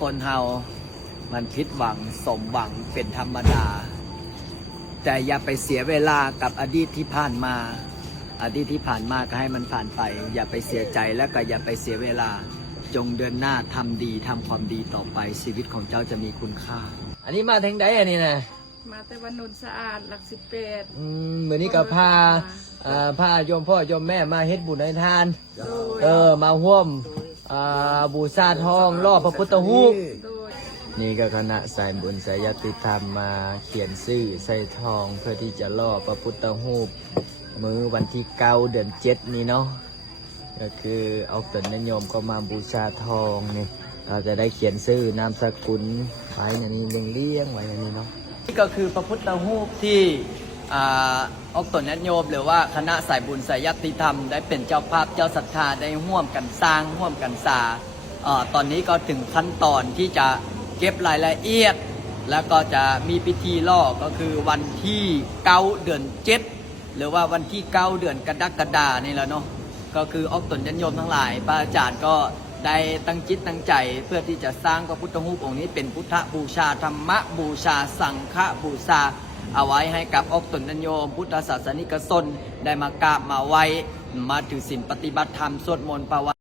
คนเฮามันผิดหวังสมหวังเป็นธรรมดาแต่อย่าไปเสียเวลากับอดีตที่ผ่านมาอดีตที่ผ่านมาก็ให้มันผ่านไปอย่าไปเสียใจและก็อย่าไปเสียเวลาจงเดินหน้าทำดีทำความดีต่อไปชีวิตของเจ้าจะมีคุณค่าอันนี้มาถึงไหนอันนี้นะมาแต่วันนุนสะอาดหลัก18เหมือนนี้ก็พาโยมพ่อโยมแม่มาเฮ็ดบุญให้ทานมาร่วมบูชาทองล่อพระพุทธรูปนี่ก็คณะสายบุญสายญาติธรรมมาเขียนชื่อใส่ทองเพื่อที่จะล่อพระพุทธรูปมื้อวันที่9 เดือน 7นี้เนาะก็คือเอาตนโยมก็มาบูชาทองนี่เราจะได้เขียนชื่อนามสกุลไว้ในนี้เลี้ยงไว้ในนี้เนาะนี่ก็คือพระพุทธรูปที่ออกตนโยมหรือว่าคณะสายบุญสายญาติธรรมได้เป็นเจ้าภาพเจ้าศรัทธาได้ร่วมกันสร้างร่วมกันสาตอนนี้ก็ถึงขั้นตอนที่จะเก็บรายละเอียดแล้วก็จะมีพิธีล่อก็คือวันที่9 เดือน 7หรือว่าวันที่9 เดือนกรกฎาคมนี่แหละเนาะก็คือออกตนโยมทั้งหลายพระอาจารย์ก็ได้ตั้งจิตตั้งใจเพื่อที่จะสร้างพระพุทธรูปองค์นี้เป็นพุทธบูชาธรรมบูชาสังฆบูชาเอาไว้ให้กับออกตนโยมพุทธศาสนิกชนได้มากราบมาไหว้มาถือศีลปฏิบัติธรรมสวดมนต์ภาวนา